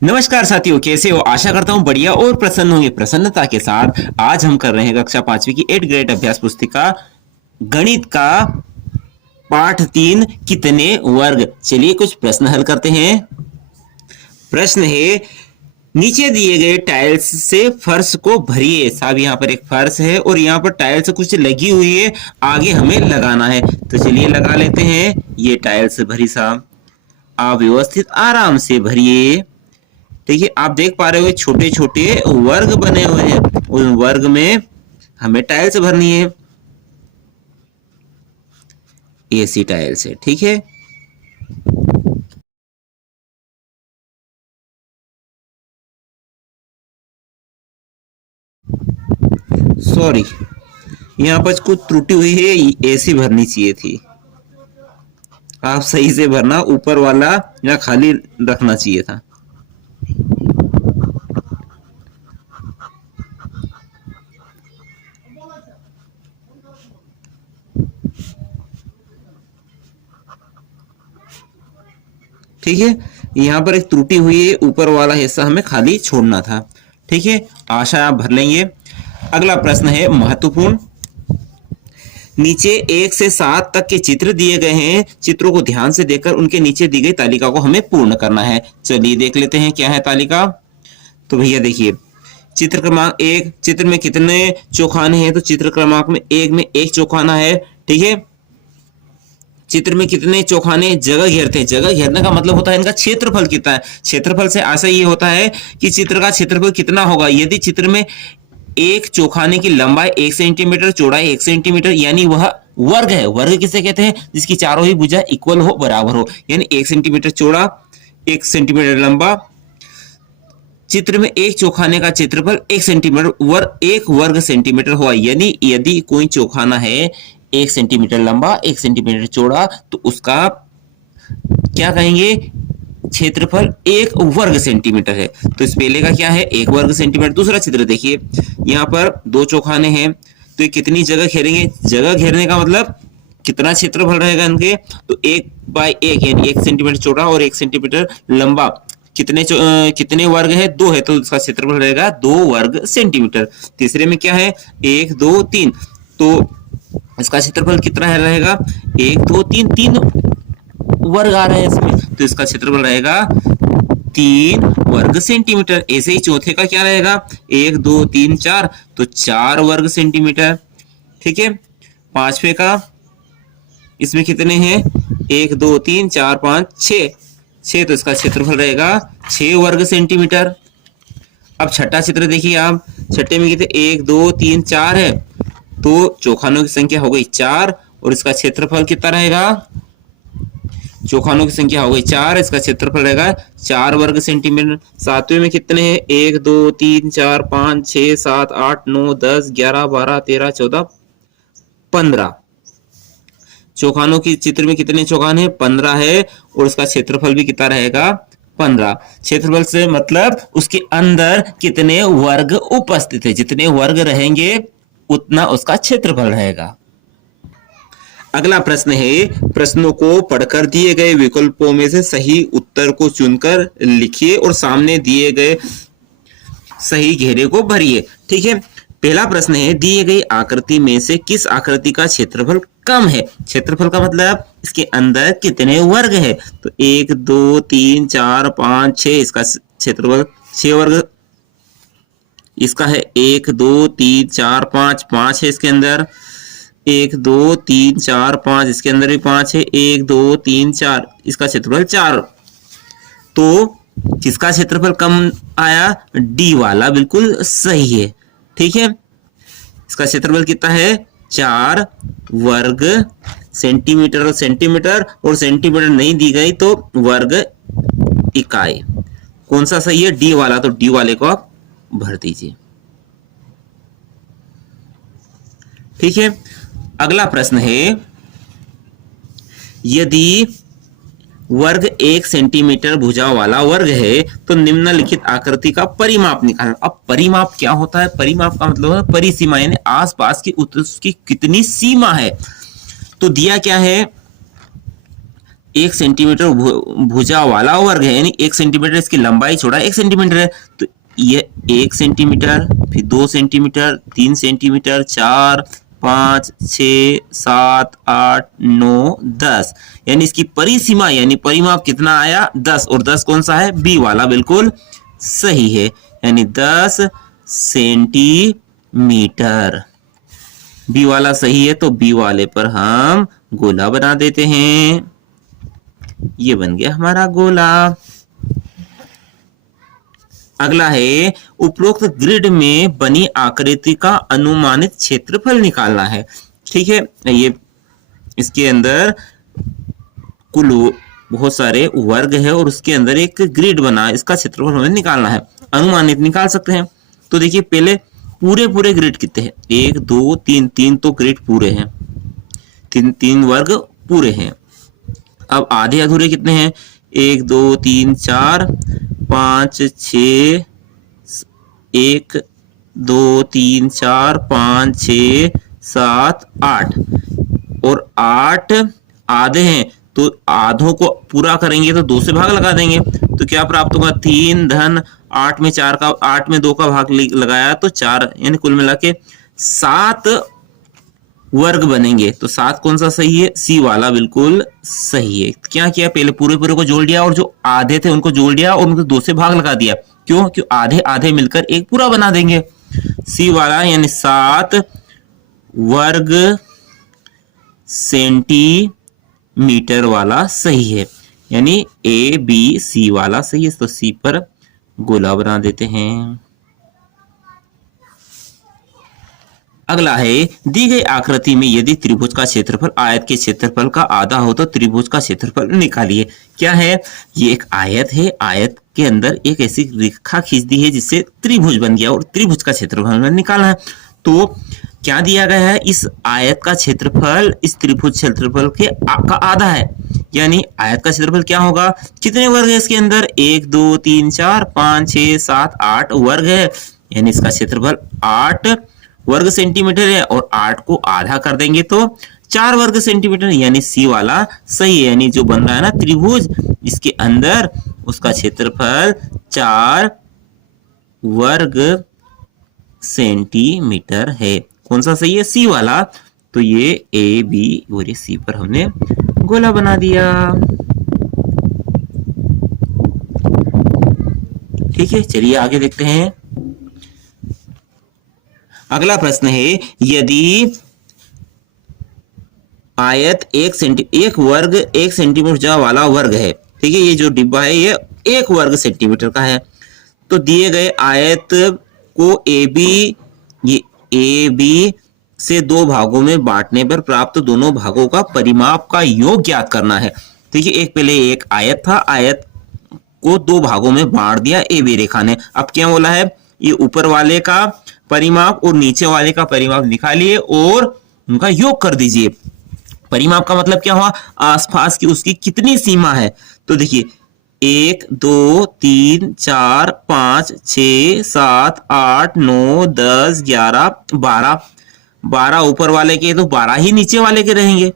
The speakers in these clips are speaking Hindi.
नमस्कार साथियों, कैसे हो? आशा करता हूँ बढ़िया और प्रसन्न होंगे। प्रसन्नता के साथ आज हम कर रहे हैं कक्षा 5वीं की 8th ग्रेड अभ्यास पुस्तिका गणित का पाठ 3 कितने वर्ग। चलिए कुछ प्रश्न हल करते हैं। प्रश्न है, नीचे दिए गए टाइल्स से फर्श को भरिए। साहब यहाँ पर एक फर्श है और यहाँ पर टाइल्स कुछ लगी हुई है, आगे हमें लगाना है। तो चलिए लगा लेते हैं। ये टाइल्स भरी साहब, आप व्यवस्थित आराम से भरिए। देखिए आप देख पा रहे हो छोटे छोटे वर्ग बने हुए हैं, उन वर्ग में हमें टाइल्स भरनी है। ऐसी टाइल्स है, ठीक है। सॉरी, यहाँ पर कुछ त्रुटि हुई है, ऐसी भरनी चाहिए थी। आप सही से भरना, ऊपर वाला यहाँ खाली रखना चाहिए था। ठीक है, यहाँ पर एक त्रुटि हुई है, ऊपर वाला हिस्सा हमें खाली छोड़ना था। ठीक है, आशा आप भर लेंगे। अगला प्रश्न है महत्वपूर्ण। नीचे 1 से 7 तक के चित्र दिए गए हैं। चित्रों को ध्यान से देखकर उनके नीचे दी गई तालिका को हमें पूर्ण करना है। चलिए देख लेते हैं क्या है तालिका। तो भैया देखिए, चित्र क्रमांक 1, चित्र में कितने चौखाने हैं? तो चित्र क्रमांक में 1 में 1 चौखाना है। ठीक है, चित्र में कितने चौखाने जगह घेरते हैं? जगह घेरने का मतलब होता है इनका क्षेत्रफल कितना है। क्षेत्रफल से आशा ये होता है कि चित्र का क्षेत्रफल कितना होगा। यदि चित्र में एक चौखाने की लंबाई 1 सेंटीमीटर, चौड़ाई 1 सेंटीमीटर, यानी वह वर्ग है। वर्ग किसे कहते हैं? जिसकी चारों ही भुजा इक्वल हो, बराबर हो, यानी 1 सेंटीमीटर चौड़ा, 1 सेंटीमीटर लंबा। चित्र में एक चौखाने का क्षेत्रफल 1 सेंटीमीटर, 1 वर्ग सेंटीमीटर हुआ। यानी यदि कोई चौखाना है 1 सेंटीमीटर लंबा, 1 सेंटीमीटर चौड़ा, तो उसका क्या कहेंगे? क्षेत्रफल 1 वर्ग सेंटीमीटर है। तो इस पहले का क्या है? 1 वर्ग सेंटीमीटर। दूसरा चित्र देखिए, यहाँ पर 2 चौखाने हैं, तो ये कितनी जगह घेरेंगे? जगह घेरने का मतलब कितना क्षेत्रफल रहेगा इनके? तो 1/1 यानी 1 सेंटीमीटर चौड़ा और 1 सेंटीमीटर लंबा। कितने वर्ग है? 2 है, तो इसका क्षेत्रफल रहेगा 2 वर्ग सेंटीमीटर। तीसरे में क्या है? 1 2 3, तो इसका क्षेत्रफल कितना रहेगा? 1 2 3, 3 वर्ग आ रहे हैं इसमें, तो इसका क्षेत्रफल रहेगा 3 वर्ग सेंटीमीटर। ऐसे ही चौथे का क्या रहेगा? 1 2 3 4, तो 4 वर्ग सेंटीमीटर। ठीक है, पांचवे का, इसमें कितने हैं? 1 2 3 4 5 6, 6, तो इसका क्षेत्रफल रहेगा 6 वर्ग सेंटीमीटर। अब छठा चित्र देखिए आप, छठे में कितने? 1 2 3 4 है, तो चौखानों की संख्या हो गई 4 और इसका क्षेत्रफल कितना रहेगा? चौखानों की संख्या हो गई 4, इसका क्षेत्रफल रहेगा 4 वर्ग सेंटीमीटर। सातवें में कितने हैं? 1 2 3 4 5 6 7 8 9 10 11 12 13 14 15। चौखानों की चित्र में कितने चौखान है? 15 है, और उसका क्षेत्रफल भी कितना रहेगा? 15। क्षेत्रफल से मतलब उसके अंदर कितने वर्ग उपस्थित है। जितने वर्ग रहेंगे उतना उसका क्षेत्रफल रहेगा। अगला प्रश्न है, प्रश्नों को पढ़कर दिए गए विकल्पों में से सही उत्तर को चुनकर लिखिए और सामने दिए गए सही घेरे को भरिए। ठीक है, पहला प्रश्न है, दिए गई आकृति में से किस आकृति का क्षेत्रफल कम है? क्षेत्रफल का मतलब इसके अंदर कितने वर्ग है। तो 1 2 3 4 5 6, इसका क्षेत्रफल 6 वर्ग। इसका है 1 2 3 4 5, 5 है इसके अंदर। 1 2 3 4 5, इसके अंदर भी 5 है। 1 2 3 4, इसका क्षेत्रफल 4। तो किसका क्षेत्रफल कम आया? डी वाला बिल्कुल सही है। ठीक है, इसका क्षेत्रफल कितना है? 4 वर्ग सेंटीमीटर, और सेंटीमीटर और सेंटीमीटर नहीं दी गई तो वर्ग इकाई। कौन सा सही है? डी वाला, तो डी वाले को आप भर दीजिए। ठीक है, अगला प्रश्न है, यदि वर्ग 1 सेंटीमीटर भुजा वाला वर्ग है तो निम्नलिखित आकृति का परिमाप निकालना। अब परिमाप क्या होता है? परिमाप का मतलब है परिसीमा, यानी आसपास की उसकी कितनी सीमा है। तो दिया क्या है? 1 सेंटीमीटर भुजा वाला वर्ग है, यानी 1 सेंटीमीटर इसकी लंबाई चौड़ाई 1 सेंटीमीटर है, तो ये 1 सेंटीमीटर, फिर 2 सेंटीमीटर, 3 सेंटीमीटर, 4, 5, 6, 7, 8, 9, 10, यानी इसकी परिसीमा यानी परिमाप कितना आया 10, और 10 कौन सा है, बी वाला, बिल्कुल सही है, यानी 10 सेंटीमीटर, बी वाला सही है, तो बी वाले पर हम गोला बना देते हैं। ये बन गया हमारा गोला। अगला है उपरोक्त ग्रिड में बनी आकृति का अनुमानित क्षेत्रफल निकालना है। ठीक है, ये इसके अंदर कुल बहुत सारे वर्ग है और उसके अंदर एक ग्रिड बना है, इसका क्षेत्रफल हमें निकालना है, अनुमानित निकाल सकते हैं। तो देखिए पहले पूरे ग्रिड कितने हैं, 1 2 3, 3 तो ग्रिड पूरे हैं, 3 वर्ग पूरे हैं। अब आधे अधूरे कितने हैं, 1 2 3 4 5 6, 1 2 3 4 5 6 7 8, और 8 आधे हैं, तो आधों को पूरा करेंगे तो 2 से भाग लगा देंगे, तो क्या प्राप्त होगा, 3 धन 8 में 4 का 8 में 2 का भाग लगाया तो 4, यानी कुल मिला के 7 वर्ग बनेंगे। तो 7 कौन सा सही है, सी वाला बिल्कुल सही है। क्या किया, पहले पूरे को जोड़ दिया और जो आधे थे उनको जोड़ दिया और उनको 2 से भाग लगा दिया, क्यों, आधे आधे मिलकर एक पूरा बना देंगे, सी वाला, यानी 7 वर्ग सेंटीमीटर वाला सही है, यानी ए बी सी वाला सही है, तो सी पर गोला बना देते हैं। अगला है दी गई आकृति में यदि त्रिभुज का क्षेत्रफल आयत के क्षेत्रफल का आधा हो तो त्रिभुज का क्षेत्रफल निकालिए। क्या है, ये एक आयत है, आयत के अंदर एक ऐसी रेखा खींच दी है जिससे त्रिभुज बन गया और त्रिभुज का क्षेत्रफल हमें निकालना है। तो क्या दिया गया है, इस आयत का क्षेत्रफल इस त्रिभुज क्षेत्रफल के का आधा है, यानी आयत का क्षेत्रफल क्या होगा, कितने वर्ग है इसके अंदर, 1 2 3 4 5 6 7 8 वर्ग है, यानी इसका क्षेत्रफल 8 वर्ग सेंटीमीटर है, और 8 को आधा कर देंगे तो 4 वर्ग सेंटीमीटर, यानी सी वाला सही है, यानी जो बन रहा है ना त्रिभुज इसके अंदर उसका क्षेत्रफल 4 वर्ग सेंटीमीटर है। कौन सा सही है, सी वाला, तो ये ए बी और ये सी पर हमने गोला बना दिया। ठीक है, चलिए आगे देखते हैं। अगला प्रश्न है यदि आयत 1 वर्ग 1 सेंटीमीटर वाला वर्ग है, ठीक है, ये जो डिब्बा है ये 1 वर्ग सेंटीमीटर का है, तो दिए गए आयत को ए बी से 2 भागों में बांटने पर प्राप्त दोनों भागों का परिमाप का योग ज्ञात करना है। ठीक है, पहले एक आयत था, आयत को 2 भागों में बांट दिया ए बी रेखा ने। अब क्या बोला है, ये ऊपर वाले का परिमाप और नीचे वाले का परिमाप निकालिए और उनका योग कर दीजिए। परिमाप का मतलब क्या हुआ, आसपास की उसकी कितनी सीमा है। तो देखिए 1 2 3 4 5 6 7 8 9 10 11 12 ऊपर वाले के, तो 12 ही नीचे वाले के रहेंगे।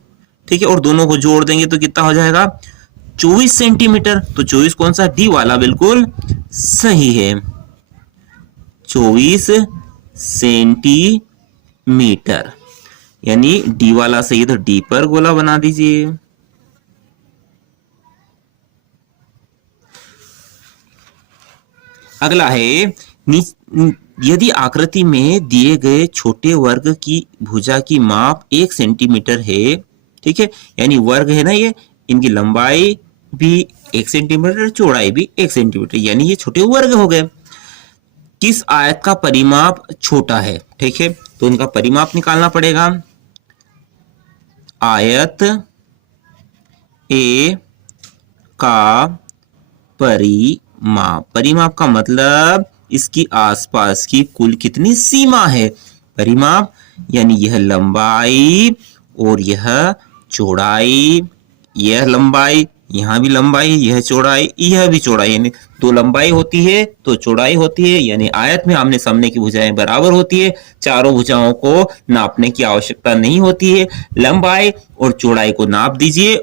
ठीक है, और दोनों को जोड़ देंगे तो कितना हो जाएगा, 24 सेंटीमीटर। तो 24 कौन सा, डी वाला बिल्कुल सही है, 24 सेंटीमीटर, यानी डी वाला सही है, तो डी पर गोला बना दीजिए। अगला है यदि आकृति में दिए गए छोटे वर्ग की भुजा की माप 1 सेंटीमीटर है, ठीक है, यानी वर्ग है ना ये, इनकी लंबाई भी 1 सेंटीमीटर, चौड़ाई भी 1 सेंटीमीटर, यानी ये छोटे वर्ग हो गए। किस आयत का परिमाप छोटा है, ठीक है, तो इनका परिमाप निकालना पड़ेगा। आयत ए का परिमाप का मतलब इसकी आसपास की कुल कितनी सीमा है। परिमाप यानी यह लंबाई और यह चौड़ाई, यह लंबाई, यहां भी लंबाई, यह चौड़ाई, यह भी चौड़ाई, यानी 2 लंबाई होती है तो चौड़ाई होती है, यानी आयत में आमने सामने की भुजाएं बराबर होती है, चारों भुजाओं को नापने की आवश्यकता नहीं होती है। लंबाई और चौड़ाई को नाप दीजिए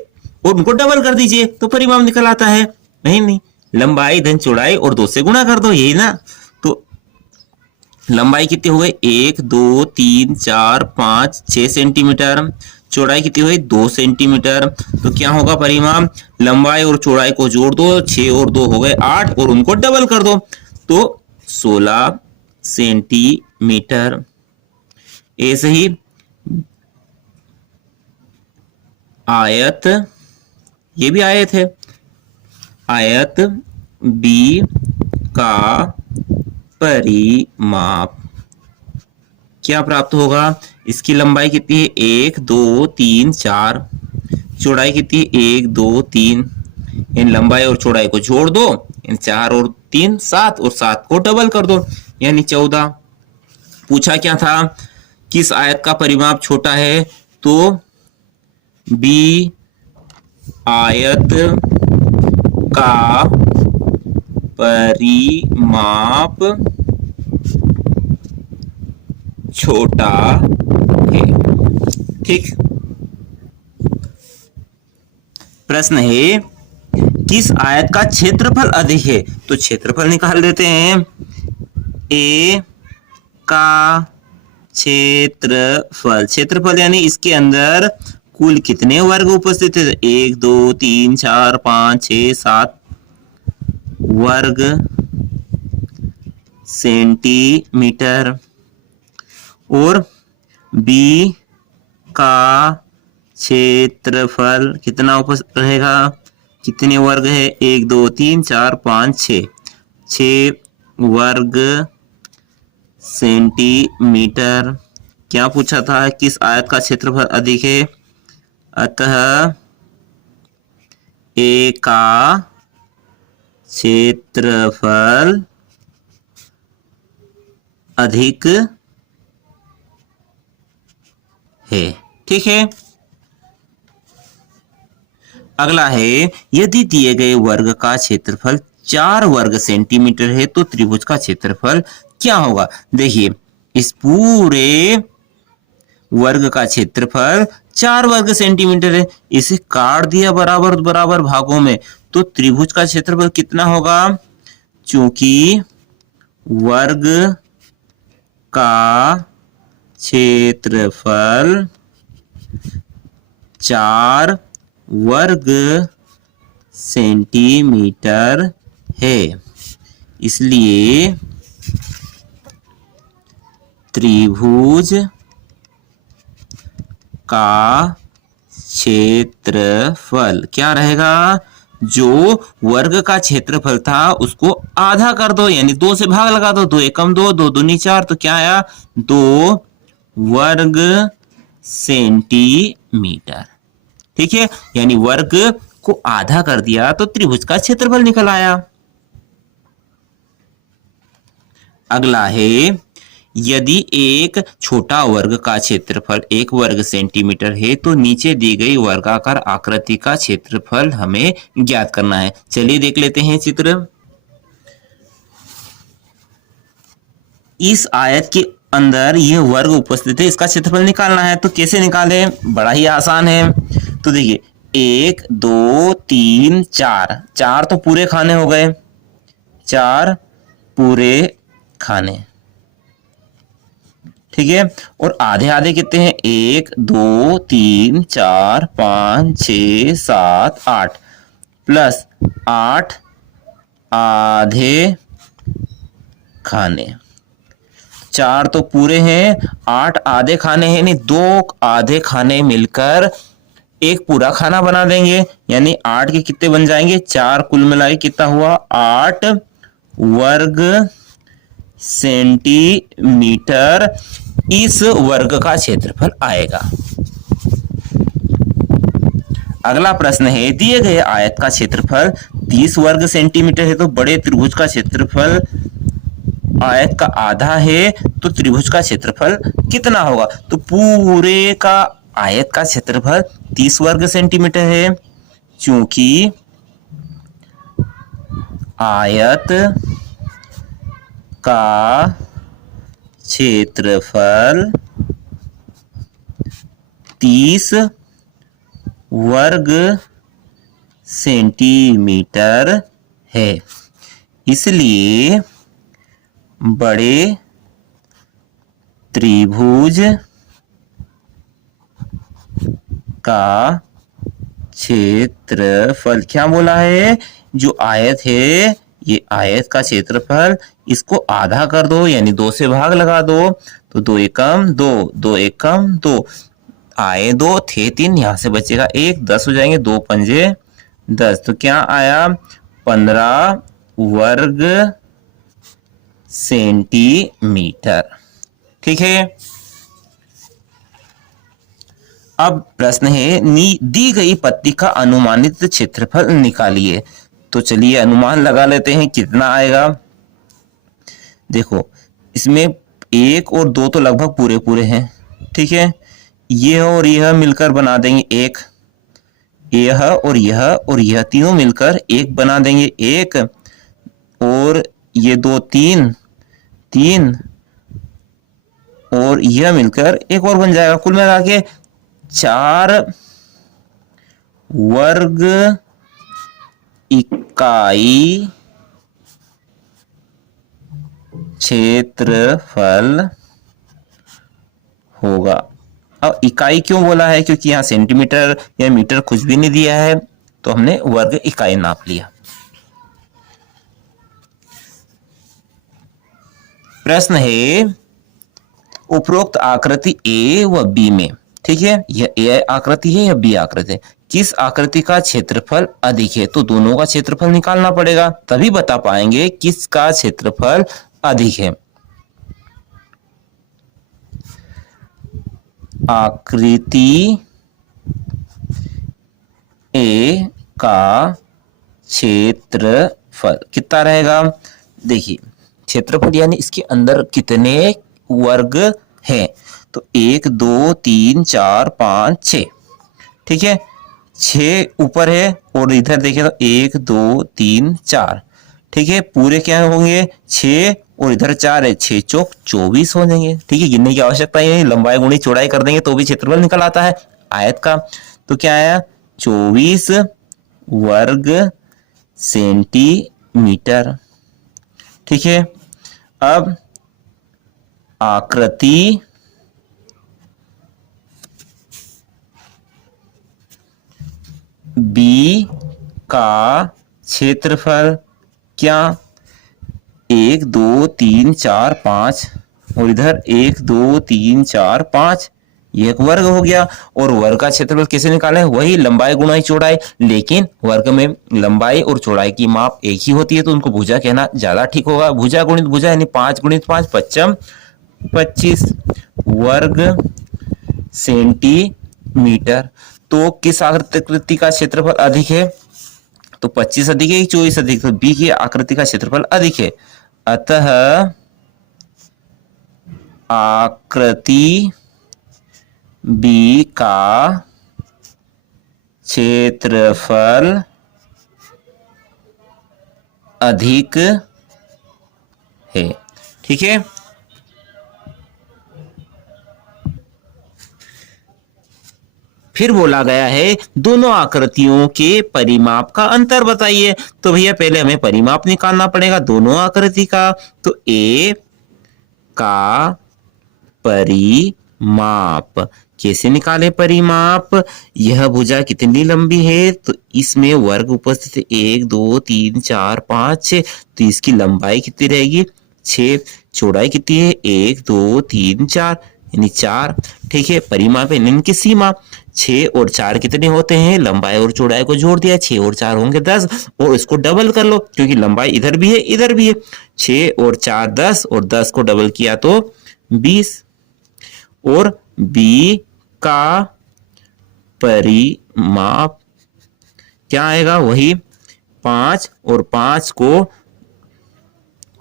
और उनको डबल कर दीजिए तो परिमाप निकल आता है। नहीं, लंबाई धन चौड़ाई और 2 से गुणा कर दो, यही ना। तो लंबाई कितनी हो गई, 1 2 3 4 5 6 सेंटीमीटर। चौड़ाई कितनी हुई, 2 सेंटीमीटर। तो क्या होगा परिमाप, लंबाई और चौड़ाई को जोड़ दो, 6 और 2 हो गए 8, और उनको डबल कर दो तो 16 सेंटीमीटर। ऐसे ही आयत, ये भी आयत है, आयत बी का परिमाप क्या प्राप्त होगा, इसकी लंबाई कितनी है, 1 2 3 4, चौड़ाई कितनी है, 1 2 3, इन लंबाई और चौड़ाई को जोड़ दो, इन 4 और 3 7, और 7 को डबल कर दो यानी 14। पूछा क्या था, किस आयत का परिमाप छोटा है, तो बी आयत का परिमाप छोटा है। ठीक, प्रश्न है किस आयत का क्षेत्रफल अधिक है, तो क्षेत्रफल निकाल लेते हैं। ए का क्षेत्रफल, क्षेत्रफल यानी इसके अंदर कुल कितने वर्ग उपस्थित है, 1 2 3 4 5 6 7 वर्ग सेंटीमीटर, और बी का क्षेत्रफल कितना उपस्थित रहेगा, कितने वर्ग है, 1 2 3 4 5 6, 6 वर्ग सेंटीमीटर। क्या पूछा था, किस आयत का क्षेत्रफल अधिक है, अतः ए का क्षेत्रफल अधिक है। ठीक है, अगला है यदि दिए गए वर्ग का क्षेत्रफल 4 वर्ग सेंटीमीटर है तो त्रिभुज का क्षेत्रफल क्या होगा। देखिए, इस पूरे वर्ग का क्षेत्रफल 4 वर्ग सेंटीमीटर है, इसे काट दिया बराबर बराबर भागों में, तो त्रिभुज का क्षेत्रफल कितना होगा, चूंकि वर्ग का क्षेत्रफल 4 वर्ग सेंटीमीटर है, इसलिए त्रिभुज का क्षेत्रफल क्या रहेगा, जो वर्ग का क्षेत्रफल था उसको आधा कर दो, यानी 2 से भाग लगा दो, 2 एकम 2, 2 दूनी 4, तो क्या आया, 2 वर्ग सेंटीमीटर। ठीक है, यानी वर्ग को आधा कर दिया तो त्रिभुज का क्षेत्रफल निकल आया। अगला है यदि एक छोटा वर्ग का क्षेत्रफल 1 वर्ग सेंटीमीटर है तो नीचे दी गई वर्गाकार आकृति का क्षेत्रफल हमें ज्ञात करना है। चलिए देख लेते हैं चित्र। इस आयत के अंदर यह वर्ग उपस्थित है, इसका क्षेत्रफल निकालना है, तो कैसे निकाले, बड़ा ही आसान है। तो देखिए 1 2 3 4, 4 तो पूरे खाने हो गए, 4 पूरे खाने, ठीक है, और आधे आधे कितने हैं, 1 2 3 4 5 6 7 8, प्लस 8 आधे खाने, 4 तो पूरे हैं, 8 आधे खाने हैं, यानी 2 आधे खाने मिलकर एक पूरा खाना बना देंगे, यानी 8 के कितने बन जाएंगे, 4 कुल मिलाके कितना हुआ, 8 वर्ग सेंटीमीटर इस वर्ग का क्षेत्रफल आएगा। अगला प्रश्न है दिए गए आयत का क्षेत्रफल 30 वर्ग सेंटीमीटर है तो बड़े त्रिभुज का क्षेत्रफल आयत का आधा है तो त्रिभुज का क्षेत्रफल कितना होगा। तो पूरे का आयत का क्षेत्रफल 30 वर्ग सेंटीमीटर है, क्योंकि आयत का क्षेत्रफल 30 वर्ग सेंटीमीटर है। इसलिए बड़े त्रिभुज का क्षेत्रफल, क्या बोला है, जो आयत है ये आयत का क्षेत्रफल, इसको आधा कर दो यानी 2 से भाग लगा दो, तो 2 एकम 2, 2 एकम 2, आए 2 थे 3, यहां से बचेगा 1, 10 हो जाएंगे, 2 पंजे 10, तो क्या आया 15 वर्ग सेंटीमीटर। ठीक है। अब प्रश्न है दी गई पट्टी का अनुमानित क्षेत्रफल निकालिए। तो चलिए अनुमान लगा लेते हैं कितना आएगा। देखो इसमें 1 और 2 तो लगभग पूरे पूरे हैं, ठीक है, यह और यह मिलकर बना देंगे 1, यह और यह तीनों मिलकर 1 बना देंगे 1, और ये 2 3 3 और यह मिलकर 1 और बन जाएगा। कुल मिला के 4 वर्ग इकाई क्षेत्रफल होगा। अब इकाई क्यों बोला है, क्योंकि यहां सेंटीमीटर या मीटर कुछ भी नहीं दिया है, तो हमने वर्ग इकाई नाप लिया। प्रश्न है उपरोक्त आकृति ए व बी में, ठीक है, यह ए आकृति है या बी आकृति है, किस आकृति का क्षेत्रफल अधिक है। तो दोनों का क्षेत्रफल निकालना पड़ेगा, तभी बता पाएंगे किसका क्षेत्रफल अधिक है। आकृति ए का क्षेत्रफल कितना रहेगा। देखिए क्षेत्रफल यानी इसके अंदर कितने वर्ग हैं, तो 1 2 3 4 5 6, ठीक है, 6 ऊपर है और इधर देखें तो 1 2 3 4, ठीक है, पूरे क्या होंगे 6 और इधर 4 है, 6 चौक 24 हो जाएंगे। ठीक है, गिनने की आवश्यकता ही नहीं, लंबाई गुणी चौड़ाई कर देंगे तो भी क्षेत्रफल निकल आता है आयत का। तो क्या आया 24 वर्ग सेंटीमीटर। ठीक है, अब आकृति बी का क्षेत्रफल क्या, 1 2 3 4 5 और इधर 1 2 3 4 5, ये एक वर्ग हो गया। और वर्ग का क्षेत्रफल कैसे निकालें, वही लंबाई गुणा चौड़ाई, लेकिन वर्ग में लंबाई और चौड़ाई की माप एक ही होती है, तो उनको भुजा कहना ज्यादा ठीक होगा। भुजा गुणित भुजा यानी 5 गुणित 5 पच्चम 25 वर्ग सेंटीमीटर। तो किस आकृति का क्षेत्रफल अधिक है, तो 25 अधिक है 24 अधिक, तो बी की आकृति का क्षेत्रफल अधिक है। अतः आकृति बी का क्षेत्रफल अधिक है। ठीक है, फिर बोला गया है दोनों आकृतियों के परिमाप का अंतर बताइए। तो भैया पहले हमें परिमाप निकालना पड़ेगा दोनों आकृति का। तो ए का परिमाप कैसे निकाले परिमाप, यह भुजा कितनी लंबी है, तो इसमें वर्ग उपस्थित है 1 2 3 4 5 6, तो इसकी लंबाई कितनी रहेगी 6, चौड़ाई कितनी है 1 2 3 4 यानी 4। ठीक है, परिमाप है इनकी सीमा, 6 और 4 कितने होते हैं, लंबाई और चौड़ाई को जोड़ दिया, 6 और 4 होंगे 10, और इसको डबल कर लो क्योंकि लंबाई इधर भी है इधर भी है, 6 और 4 10 और 10 को डबल किया तो 20। और बी का परिमाप क्या आएगा, वही 5 और 5 को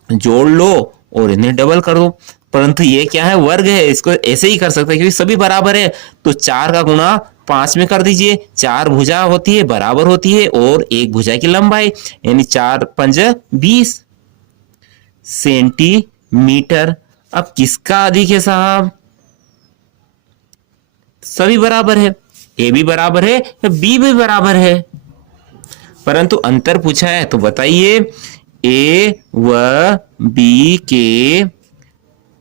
जोड़ लो और इन्हें डबल कर दो। परंतु ये क्या है, वर्ग है, इसको ऐसे ही कर सकते हैं क्योंकि सभी बराबर है। तो 4 का गुणा 5 में कर दीजिए, 4 भुजा होती है बराबर होती है और एक भुजा की लंबाई, यानी 4 5 20 सेंटीमीटर। अब किसका अधिक है साहब, सभी बराबर है, ए भी बराबर है बी भी बराबर है। परंतु अंतर पूछा है तो बताइए, ए व बी के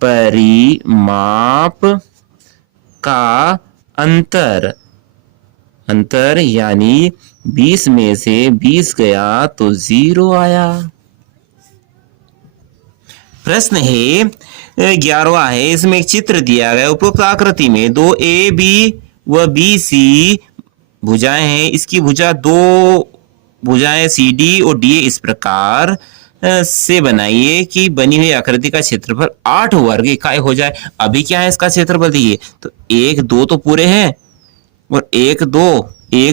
परिमाप का अंतर, अंतर यानी 20 में से 20 गया तो 0 आया। प्रश्न है 11वां है, इसमें एक चित्र दिया गया, उपरोक्त आकृति में दो ए बी व बी सी भुजाएं हैं, इसकी भुजा दो भुजाएं सी डी और डी इस प्रकार से बनाइए कि बनी हुई आकृति का क्षेत्रफल 8 वर्ग इकाई हो जाए। अभी क्या है इसका क्षेत्रफल देखिए, तो 1 2 तो पूरे हैं और 1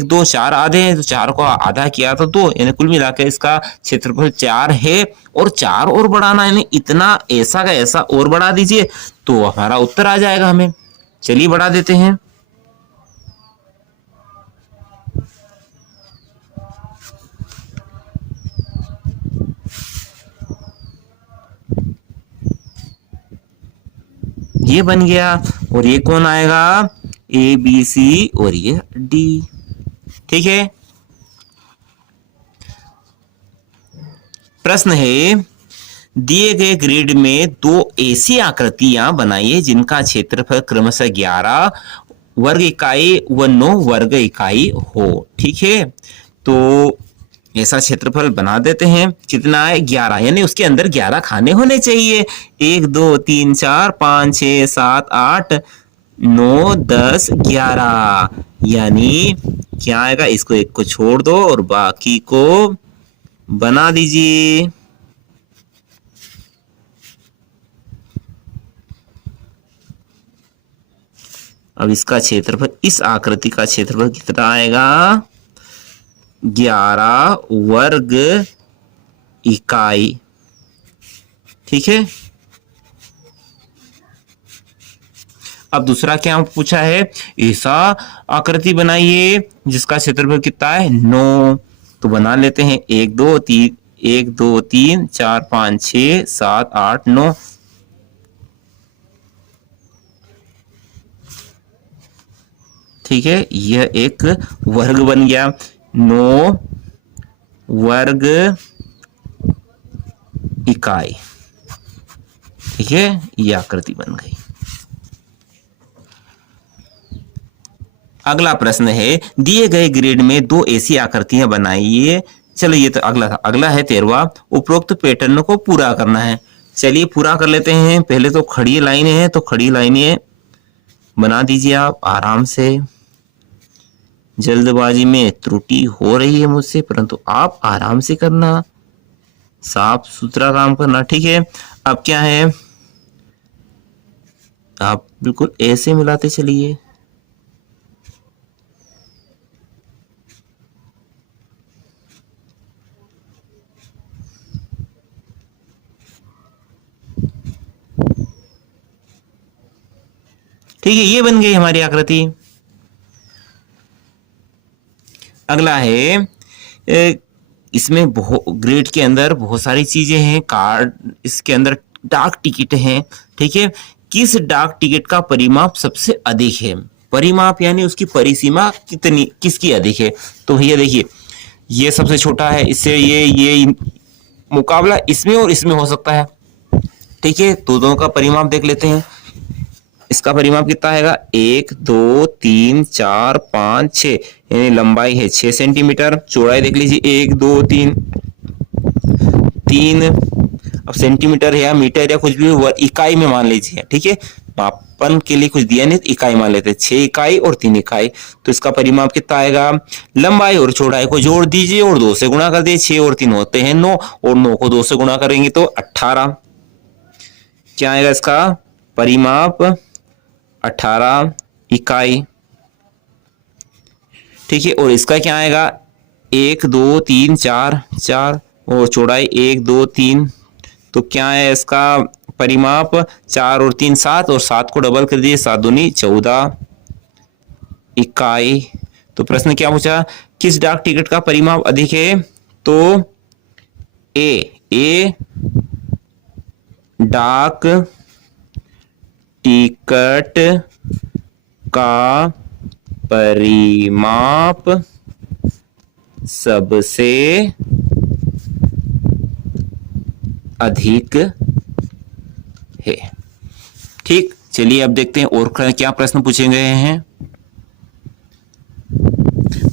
2 4 आधे हैं, तो 4 को आधा किया तो 2, यानी कुल मिलाकर इसका क्षेत्रफल 4 है और 4 और बढ़ाना, यानी इतना ऐसा का ऐसा और बढ़ा दीजिए तो हमारा उत्तर आ जाएगा हमें। चलिए बढ़ा देते हैं। ये बन गया और ये कौन आएगा, ए बी सी और ये डी। ठीक है। प्रश्न है, दिए गए ग्रिड में दो ऐसी आकृतियां बनाइए जिनका क्षेत्रफल क्रमशः 11 वर्ग इकाई व 9 वर्ग इकाई हो। ठीक है, तो ऐसा क्षेत्रफल बना देते हैं। कितना है, 11, यानी उसके अंदर 11 खाने होने चाहिए। 1 2 3 4 5 6 7 8 9 10 11, यानी क्या आएगा, इसको एक को छोड़ दो और बाकी को बना दीजिए। अब इसका क्षेत्रफल, इस आकृति का क्षेत्रफल कितना आएगा, 11 वर्ग इकाई। ठीक है। अब दूसरा क्या पूछा है, ऐसा आकृति बनाइए जिसका क्षेत्रफल कितना है, 9। तो बना लेते हैं, 1 2 3 4 5 6 7 8 9। ठीक है, यह एक वर्ग बन गया, 9 वर्ग इकाई। ठीक है, यह आकृति बन गई। अगला प्रश्न है, दिए गए ग्रिड में दो ऐसी आकृतियां बनाइए। चलो ये तो अगला था। अगला है 13वां, उपरोक्त पैटर्न को पूरा करना है। चलिए पूरा कर लेते हैं। पहले तो खड़ी लाइनें हैं, तो खड़ी लाइनें बना दीजिए आप आराम से। जल्दबाजी में त्रुटि हो रही है मुझसे, परंतु आप आराम से करना, साफ सुथरा काम करना। ठीक है, अब क्या है, आप बिल्कुल ऐसे मिलाते चलिए। ठीक है, ये बन गई हमारी आकृति। अगला है, इसमें ग्रिड के अंदर बहुत सारी चीजें हैं, कार्ड, इसके अंदर डाक टिकट हैं। ठीक है, किस डाक टिकट का परिमाप सबसे अधिक है, परिमाप यानी उसकी परिसीमा कितनी, किसकी अधिक है। तो भैया देखिए, ये सबसे छोटा है, इससे ये मुकाबला इसमें और इसमें हो सकता है। ठीक है, तो दोनों का परिमाप देख लेते हैं। इसका परिमाप कितना आएगा, 1 2 3 4 5 6, यानी लंबाई है 6 सेंटीमीटर। चौड़ाई देख लीजिए, 1 2 3 3। अब सेंटीमीटर है या मीटर या कुछ भी इकाई में मान लीजिए। ठीक है, मापन के लिए कुछ दिया नहीं, इकाई मान लेते हैं, 6 इकाई और 3 इकाई। तो इसका परिमाप कितना आएगा, लंबाई और चौड़ाई को जोड़ दीजिए और 2 से गुणा कर दीजिए। 6 और 3 होते हैं 9, और 9 को 2 से गुणा करेंगे तो 18। क्या आएगा इसका परिमाप, 18 इकाई। ठीक है, और इसका क्या आएगा, 1 2 3 4 4, और चौड़ाई 1 2 3, तो क्या है इसका परिमाप, 4 और 3 7, और 7 को डबल कर दिए, 7 दूनी 14 इकाई। तो प्रश्न क्या पूछा, किस डाक टिकट का परिमाप अधिक है। तो ए डाक टिकट का परिमाप सबसे अधिक है। ठीक, चलिए अब देखते हैं और क्या प्रश्न पूछे गए हैं।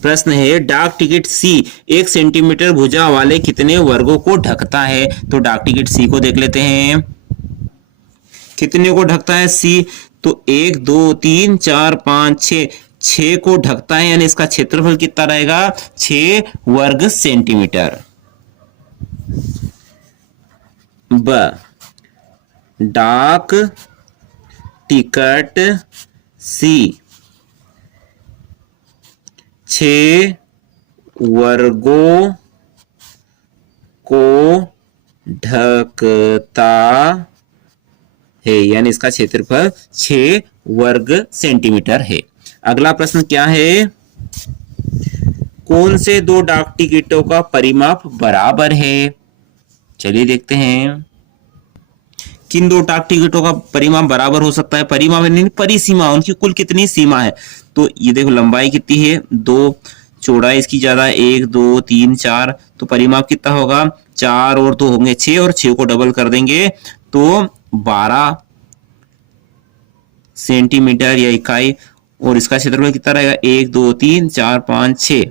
प्रश्न है डाक टिकट सी 1 सेंटीमीटर भुजा वाले कितने वर्गों को ढकता है। तो डाक टिकट सी को देख लेते हैं, कितने को ढकता है सी। तो 1 2 3 4 5 6, 6 को ढकता है, यानी इसका क्षेत्रफल कितना रहेगा, 6 वर्ग सेंटीमीटर। ब डाक टिकट सी 6 वर्गों को ढकता है, यानी इसका क्षेत्रफल 6 वर्ग सेंटीमीटर है। अगला प्रश्न क्या है, कौन से दो डाक टिकटों का परिमाप बराबर है। चलिए देखते हैं, किन दो डाक टिकटों का परिमाप बराबर हो सकता है। परिमाप यानी परिसीमा, उनकी कुल कितनी सीमा है। तो ये देखो लंबाई कितनी है 2, चौड़ाई इसकी ज्यादा है 1 2 3 4, तो परिमाप कितना होगा 4 और 2 होंगे 6, और 6 को डबल कर देंगे तो 12 सेंटीमीटर या इकाई। और इसका क्षेत्रफल कितना रहेगा 1 2 3 4 5 6,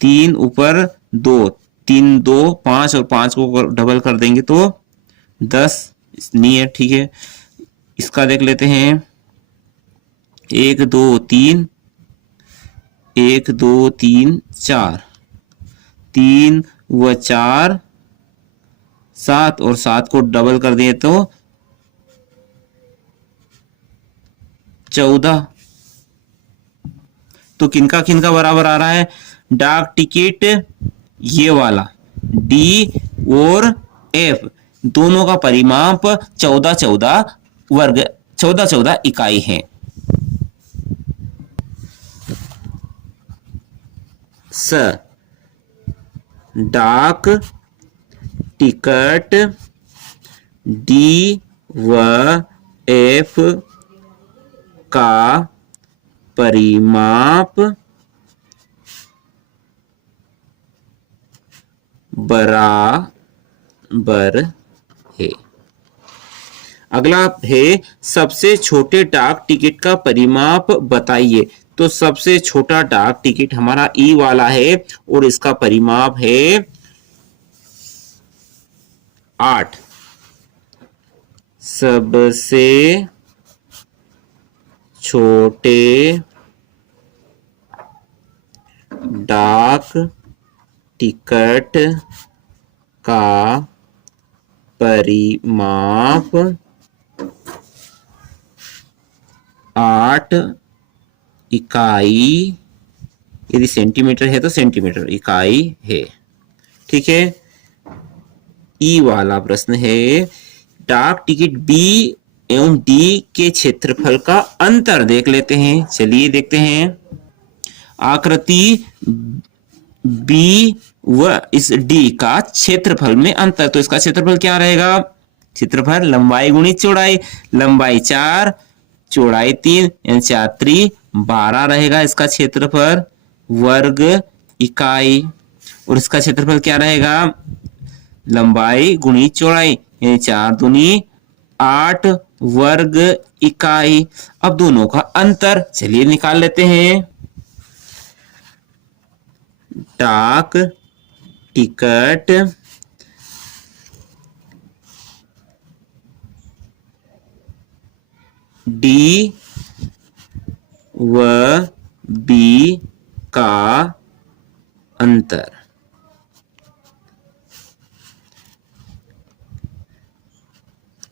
3 ऊपर 2, 3 2 5 और 5 को डबल कर देंगे तो 10 नहीं है। ठीक है, इसका देख लेते हैं 1 2 3 1 2 3 4, 3 व 4 7, और 7 को डबल कर दिए तो 14। तो किनका किनका बराबर आ रहा है, डाक टिकट ये वाला डी और एफ दोनों का परिमाप 14 14 वर्ग 14 14 इकाई है। स डाक टिकट डी व एफ का परिमाप बराबर है। अगला है सबसे छोटे डाक टिकट का परिमाप बताइए। तो सबसे छोटा डाक टिकट हमारा ई वाला है और इसका परिमाप है 8। सबसे छोटे डाक टिकट का परिमाप 8 इकाई, यदि सेंटीमीटर है तो सेंटीमीटर इकाई है। ठीक है, ई वाला प्रश्न है डाक टिकट बी एवं डी के क्षेत्रफल का अंतर देख लेते हैं। चलिए देखते हैं, आकृति बी व इस डी का क्षेत्रफल में अंतर। तो इसका क्षेत्रफल क्या रहेगा, क्षेत्रफल लंबाई गुणित चौड़ाई, लंबाई 4 चौड़ाई 3 यानी 4 3 12 रहेगा इसका क्षेत्रफल वर्ग इकाई। और इसका क्षेत्रफल क्या रहेगा, लंबाई गुणित चौड़ाई यानी 4 दूनी 8 वर्ग इकाई। अब दोनों का अंतर चलिए निकाल लेते हैं। डाक टिकट डी व बी का अंतर।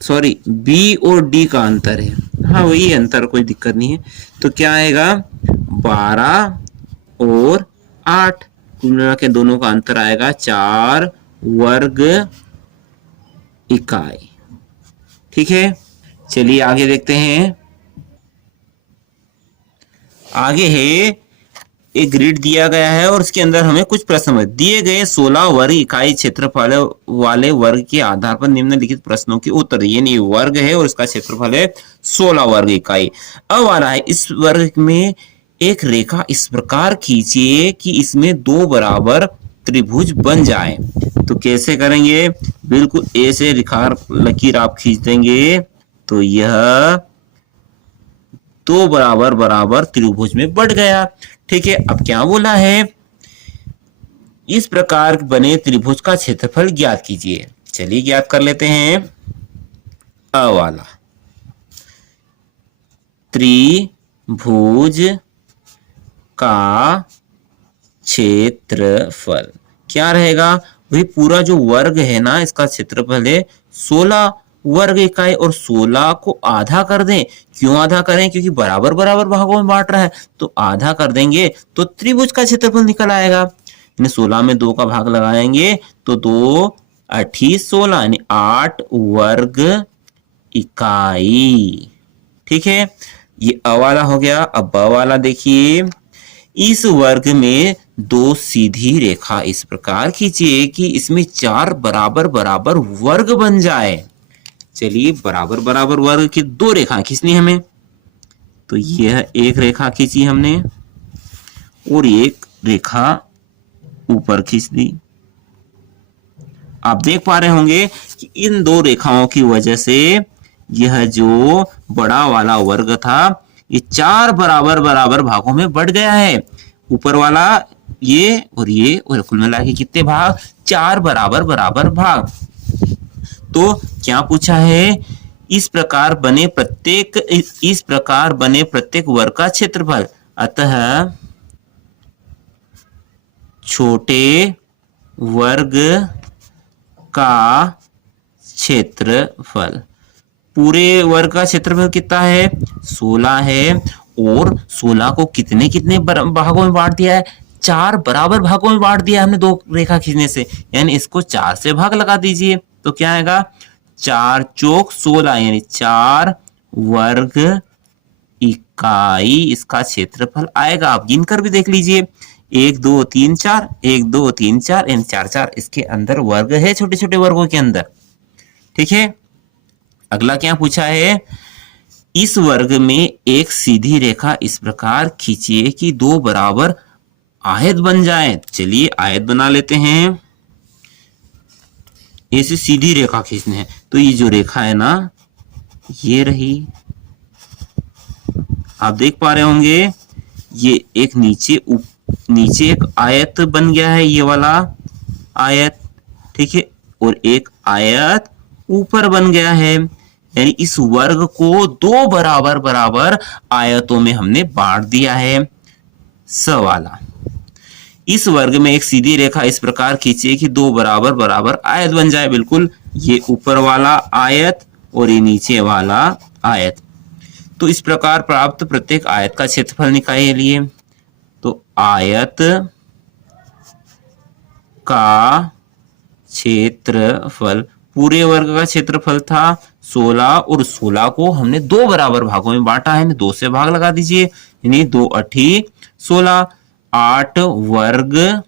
सॉरी, बी और डी का अंतर है, हाँ वही अंतर, कोई दिक्कत नहीं है। तो क्या आएगा 12 और 8 मिला के दोनों का अंतर आएगा 4 वर्ग इकाई। ठीक है, चलिए आगे देखते हैं। आगे है एक ग्रिड दिया गया है और उसके अंदर हमें कुछ प्रश्न दिए गए 16 वर्ग इकाई क्षेत्रफल वाले वर्ग के आधार पर निम्नलिखित प्रश्नों के उत्तर। ये वर्ग है और इसका क्षेत्रफल है 16 वर्ग इकाई। अब आ रहा है इस वर्ग में एक रेखा इस प्रकार खींचिए कि इसमें दो बराबर त्रिभुज बन जाए। तो कैसे करेंगे? बिल्कुल ए से रेखा लकीर आप खींच देंगे तो यह दो बराबर बराबर त्रिभुज में बढ़ गया। ठीक है, अब क्या बोला है? इस प्रकार बने त्रिभुज का क्षेत्रफल ज्ञात कीजिए। चलिए ज्ञात कर लेते हैं। अ वाला त्रिभुज का क्षेत्रफल क्या रहेगा? वही पूरा जो वर्ग है ना, इसका क्षेत्रफल है 16 वर्ग इकाई, और 16 को आधा कर दें। क्यों आधा करें? क्योंकि बराबर बराबर भागों में बांट रहा है, तो आधा कर देंगे तो त्रिभुज का क्षेत्रफल निकल आएगा। 16 में 2 का भाग लगाएंगे तो 2 8 16 यानी 8 वर्ग इकाई। ठीक है, ये अ वाला हो गया। अब ब वाला देखिए, इस वर्ग में दो सीधी रेखा इस प्रकार खींचिए कि इसमें 4 बराबर बराबर वर्ग बन जाए। चलिए, बराबर बराबर वर्ग की दो रेखा खींचनी हमें। तो यह एक रेखा खींची हमने और एक रेखा ऊपर खींच दी। आप देख पा रहे होंगे कि इन दो रेखाओं की वजह से यह जो बड़ा वाला वर्ग था ये 4 बराबर बराबर भागों में बढ़ गया है। ऊपर वाला ये और कुल मिला के कितने भाग? 4 बराबर बराबर भाग। तो क्या पूछा है? इस प्रकार बने प्रत्येक वर्ग का क्षेत्रफल। अतः छोटे वर्ग का क्षेत्रफल, पूरे वर्ग का क्षेत्रफल कितना है? 16 है, और 16 को कितने कितने भागों में बांट दिया है? 4 बराबर भागों में बांट दिया हमने दो रेखा खींचने से, यानी इसको 4 से भाग लगा दीजिए तो क्या आएगा? 4 चौक 16 यानी 4 वर्ग इकाई इसका क्षेत्रफल आएगा। आप गिनकर भी देख लीजिए, 1 2 3 4, 1 2 3 4 यानी 4 4 इसके अंदर वर्ग है, छोटे छोटे वर्गों के अंदर। ठीक है, अगला क्या पूछा है? इस वर्ग में एक सीधी रेखा इस प्रकार खींचिए कि दो बराबर आयत बन जाए। चलिए आयत बना लेते हैं। ऐसे सीधी रेखा खींचने है तो ये जो रेखा है ना, ये रही, आप देख पा रहे होंगे, ये एक नीचे एक आयत बन गया है, ये वाला आयत। ठीक है, और एक आयत ऊपर बन गया है, यानी इस वर्ग को दो बराबर बराबर आयतों में हमने बांट दिया है। स वाला, इस वर्ग में एक सीधी रेखा इस प्रकार खींचिए कि दो बराबर बराबर आयत बन जाए। बिल्कुल, ये ऊपर वाला आयत और ये नीचे वाला आयत। तो इस प्रकार प्राप्त प्रत्येक आयत का क्षेत्रफल निकालिए। तो आयत का क्षेत्रफल, पूरे वर्ग का क्षेत्रफल था 16, और 16 को हमने दो बराबर भागों में बांटा है, 2 से भाग लगा दीजिए, यानी 2 8 16, 8 वर्ग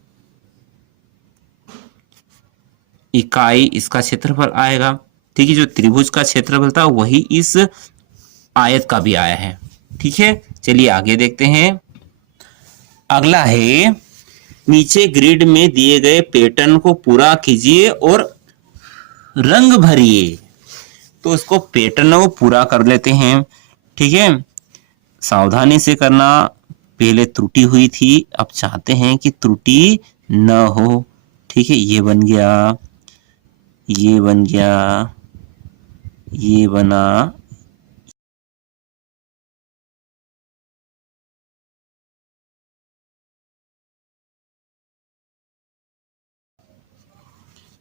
इकाई इसका क्षेत्रफल आएगा। ठीक है, जो त्रिभुज का क्षेत्रफल था वही इस आयत का भी आया है। ठीक है, चलिए आगे देखते हैं। अगला है, नीचे ग्रिड में दिए गए पैटर्न को पूरा कीजिए और रंग भरिए। तो इसको पैटर्न को पूरा कर लेते हैं। ठीक है, सावधानी से करना, पहले त्रुटि हुई थी, अब चाहते हैं कि त्रुटि न हो। ठीक है, ये बन गया, ये बन गया, ये बना,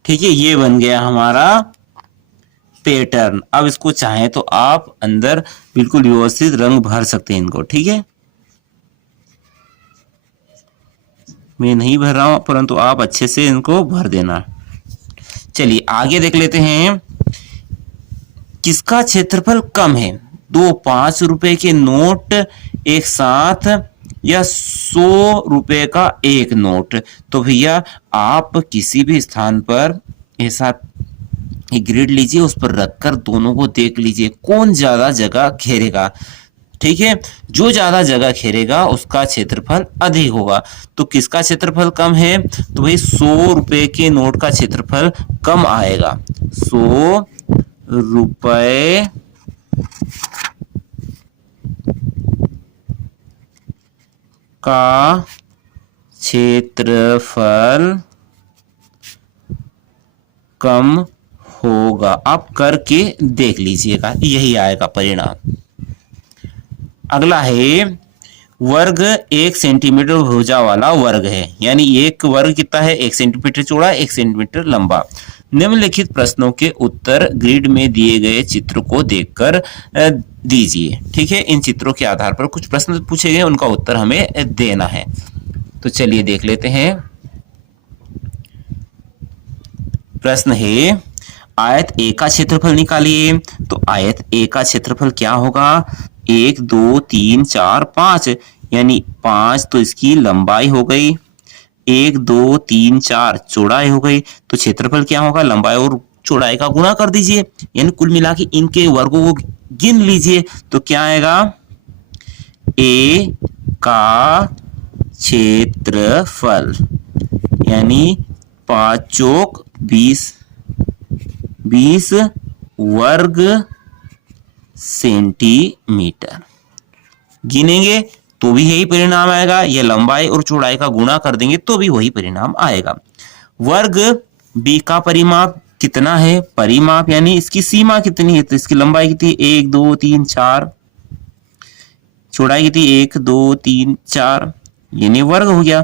ठीक है, ये बन गया हमारा पैटर्न। अब इसको चाहें तो आप अंदर बिल्कुल व्यवस्थित रंग भर सकते हैं इनको। ठीक है, मैं नहीं भर रहा हूं, परंतु आप अच्छे से इनको भर देना। चलिए आगे देख लेते हैं। किसका क्षेत्रफल कम है? 2 5 रुपए के नोट एक साथ या 100 रुपए का एक नोट। तो भैया आप किसी भी स्थान पर ऐसा एक ग्रिड लीजिए, उस पर रखकर दोनों को देख लीजिए कौन ज्यादा जगह घेरेगा। ठीक है, जो ज्यादा जगह घेरेगा उसका क्षेत्रफल अधिक होगा। तो किसका क्षेत्रफल कम है? तो भाई 100 रुपए के नोट का क्षेत्रफल कम आएगा। 100 रुपए का क्षेत्रफल कम होगा। आप करके देख लीजिएगा, यही आएगा परिणाम। अगला है वर्ग 1 सेंटीमीटर भुजा वाला वर्ग है, यानी एक वर्ग कितना है? 1 सेंटीमीटर चौड़ा, 1 सेंटीमीटर लंबा। निम्नलिखित प्रश्नों के उत्तर ग्रिड में दिए गए चित्र को देखकर दीजिए। ठीक है, इन चित्रों के आधार पर कुछ प्रश्न पूछे गए, उनका उत्तर हमें देना है। तो चलिए देख लेते हैं। प्रश्न है आयत ए का क्षेत्रफल निकालिए। तो आयत ए का क्षेत्रफल क्या होगा? 1 2 3 4 5, यानी 5 तो इसकी लंबाई हो गई, 1 2 3 4 चौड़ाई हो गई। तो क्षेत्रफल क्या होगा? लंबाई और चौड़ाई का गुणा कर दीजिए, यानी कुल मिला के इनके वर्गों को गिन लीजिए। तो क्या आएगा? ए का क्षेत्रफल यानी 5 चौक 20 वर्ग सेंटीमीटर। गिनेंगे तो भी यही परिणाम आएगा, या लंबाई और चौड़ाई का गुणा कर देंगे तो भी वही परिणाम आएगा। वर्ग बी का परिमाप कितना है? परिमाप यानी इसकी सीमा कितनी है? तो इसकी लंबाई कितनी? 1 2 3 4, चौड़ाई कितनी? 1 2 3 4, यानी वर्ग हो गया।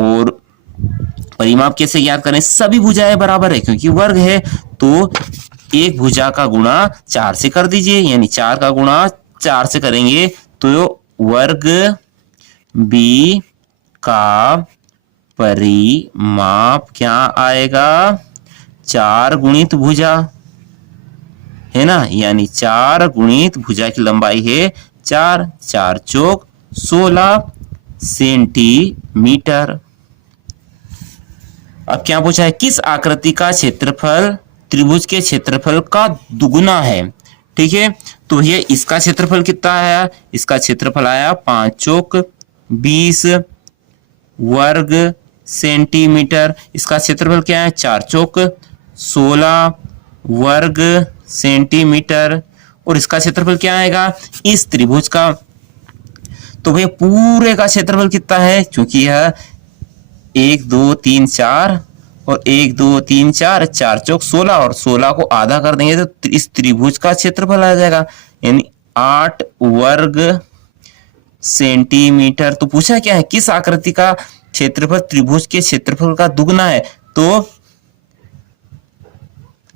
और परिमाप कैसे ज्ञात करें? सभी भुजाएं बराबर है, क्योंकि वर्ग है तो एक भुजा का गुणा 4 से कर दीजिए, यानी 4 का गुणा 4 से करेंगे तो वर्ग बी का परिमाप क्या आएगा? 4 गुणित भुजा है ना, यानी 4 गुणित भुजा की लंबाई है 4, 4 चौक 16 सेंटीमीटर। अब क्या पूछा है? किस आकृति का क्षेत्रफल त्रिभुज के क्षेत्रफल का दुगुना है? ठीक है, तो ये इसका क्षेत्रफल कितना आया? इसका क्षेत्रफल आया 5 चौक 20 वर्ग सेंटीमीटर। इसका क्षेत्रफल क्या है? 4 चौक 16 वर्ग सेंटीमीटर। और इसका क्षेत्रफल क्या आएगा इस त्रिभुज का? तो भैया पूरे का क्षेत्रफल कितना है? क्योंकि यह 1 2 3 4 और 1 2 3 4, 4 चौक 16 और 16 को आधा कर देंगे तो इस त्रिभुज का क्षेत्रफल आ जाएगा, यानी 8 वर्ग सेंटीमीटर। तो पूछा क्या है? किस आकृति का क्षेत्रफल त्रिभुज के क्षेत्रफल का दुगना है? तो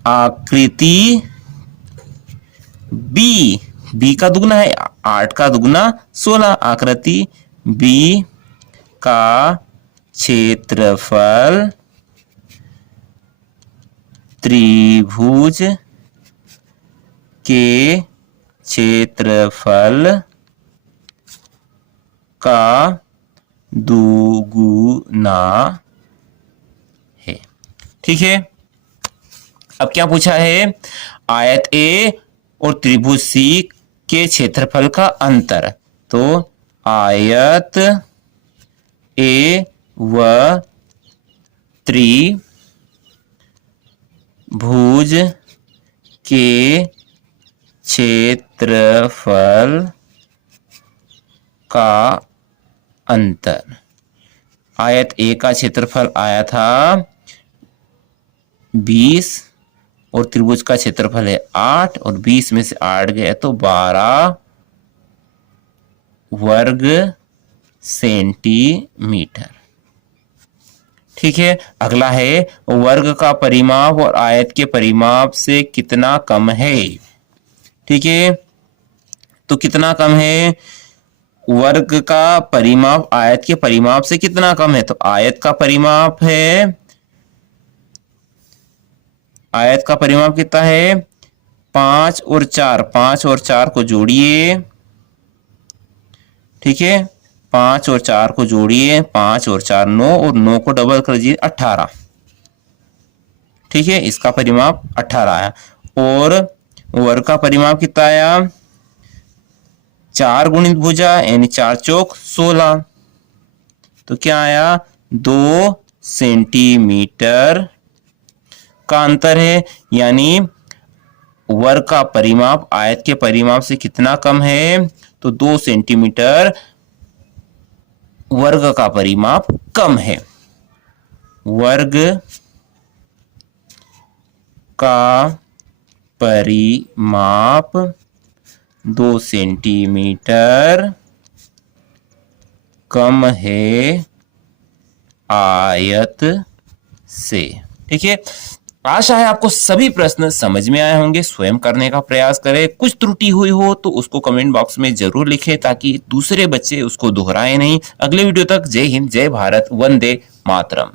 आकृति बी का दुगना है, 8 का दुगना 16। आकृति बी का क्षेत्रफल त्रिभुज के क्षेत्रफल का दुगुना है। ठीक है, अब क्या पूछा है? आयत ए और त्रिभुज सी के क्षेत्रफल का अंतर। तो आयत ए व त्रिभुज के क्षेत्रफल का अंतर। आयत ए का क्षेत्रफल आया था 20 और त्रिभुज का क्षेत्रफल है 8, और 20 में से 8 गए तो 12 वर्ग सेंटीमीटर। ठीक है, अगला है वर्ग का परिमाप और आयत के परिमाप से कितना कम है? ठीक है, तो कितना कम है? वर्ग का परिमाप आयत के परिमाप से कितना कम है? तो आयत का परिमाप है, आयत का परिमाप कितना है? 5 और 4, 5 और 4 को जोड़िए। ठीक है, 5 और 4 को जोड़िए, 5 और 4 9, और 9 को डबल कर दीजिए 18। ठीक है, इसका परिमाप 18 आया। और वर्ग का परिमाप कितना आया? 4 गुणित भुजा यानी 4 चौक 16, तो क्या आया 2 सेंटीमीटर का अंतर है, यानी वर्ग का परिमाप आयत के परिमाप से कितना कम है, तो 2 सेंटीमीटर वर्ग का परिमाप कम है। वर्ग का परिमाप 2 सेंटीमीटर कम है आयत से। ठीक है, आशा है आपको सभी प्रश्न समझ में आए होंगे। स्वयं करने का प्रयास करें, कुछ त्रुटि हुई हो तो उसको कमेंट बॉक्स में जरूर लिखें ताकि दूसरे बच्चे उसको दोहराए नहीं। अगले वीडियो तक जय हिंद, जय भारत, वंदे मातरम।